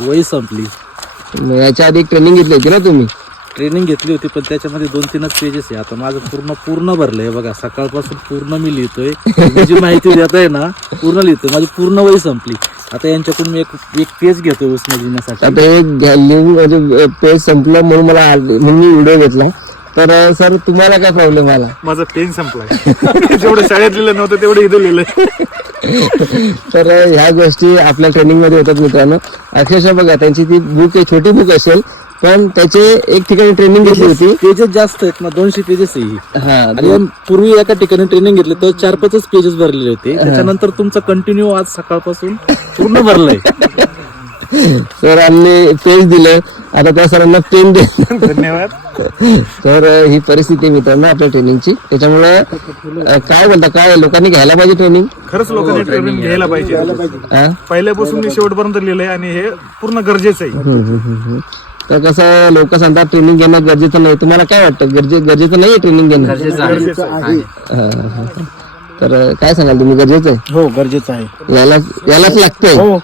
वही संपली. मग याच्या आधी ट्रेनिंग घेतली होती ना तुम्ही? ट्रेनिंग घेतली होती पण त्याच्यामध्ये 2-3च पेजेस आहे. आता माझं पूर्ण भरलंय बघा. सकाळपासून पूर्ण मी लिहितोय. तुम्ही जी माहिती देत आहे ना पूर्ण लिहितोय. माझी पूर्ण वही संपली. आता यांच्याकडून मी एक पेज घेतोय उसने लिहिण्यासाठी. आता एक लिहून पेज संपलं म्हणून म्हणून मी व्हिडिओ घेतला. तर सर तुम्हाला काय प्रॉब्लेम आला? माझा पेन संपलाय. जेवढं शाळेत लिहिलं नव्हतं तेवढं इथं लिहिलंय. तर ह्या गोष्टी आपल्या ट्रेनिंग मध्ये होतात मित्रांनो. अक्षरशः बघा त्यांची ती बुक आहे, छोटी बुक असेल पण त्याचे एक ठिकाणी ट्रेनिंग घेतली होती. पेजेस जास्त आहेत ना, 200 पेजेस आहे ही. हा आणि पूर्वी एका ठिकाणी ट्रेनिंग घेतली तर 4-5 पेजेस भरलेले होते. त्याच्यानंतर तुमचं कंटिन्यू आज सकाळपासून पूर्ण भरलंय. सरांनी पेज दिलं, आता त्या सरांना पेन दे. धन्यवाद. तर ही परिस्थिती मित्रांनो आपल्या ट्रेनिंगची. त्याच्यामुळे काय बोलता, काय लोकांनी घ्यायला पाहिजे ट्रेनिंग? खरंच लोकांनी ट्रेनिंग घ्यायला पाहिजे. हा? पहिल्यापासून मी शेवटपर्यंत लिहिलंय आणि हे पूर्ण गरजेचं आहे. तर कसं लोक सांगतात ट्रेनिंग घेणं गरजेचं नाही. तुम्हाला काय वाटतं, गरजेचं नाहीये ट्रेनिंग घेणं? गरजेचं आहे. तर काय सांगाल तुम्ही, गरजेचं आहे? हो, गरजेचं आहे. यालाच लागतंय. हो.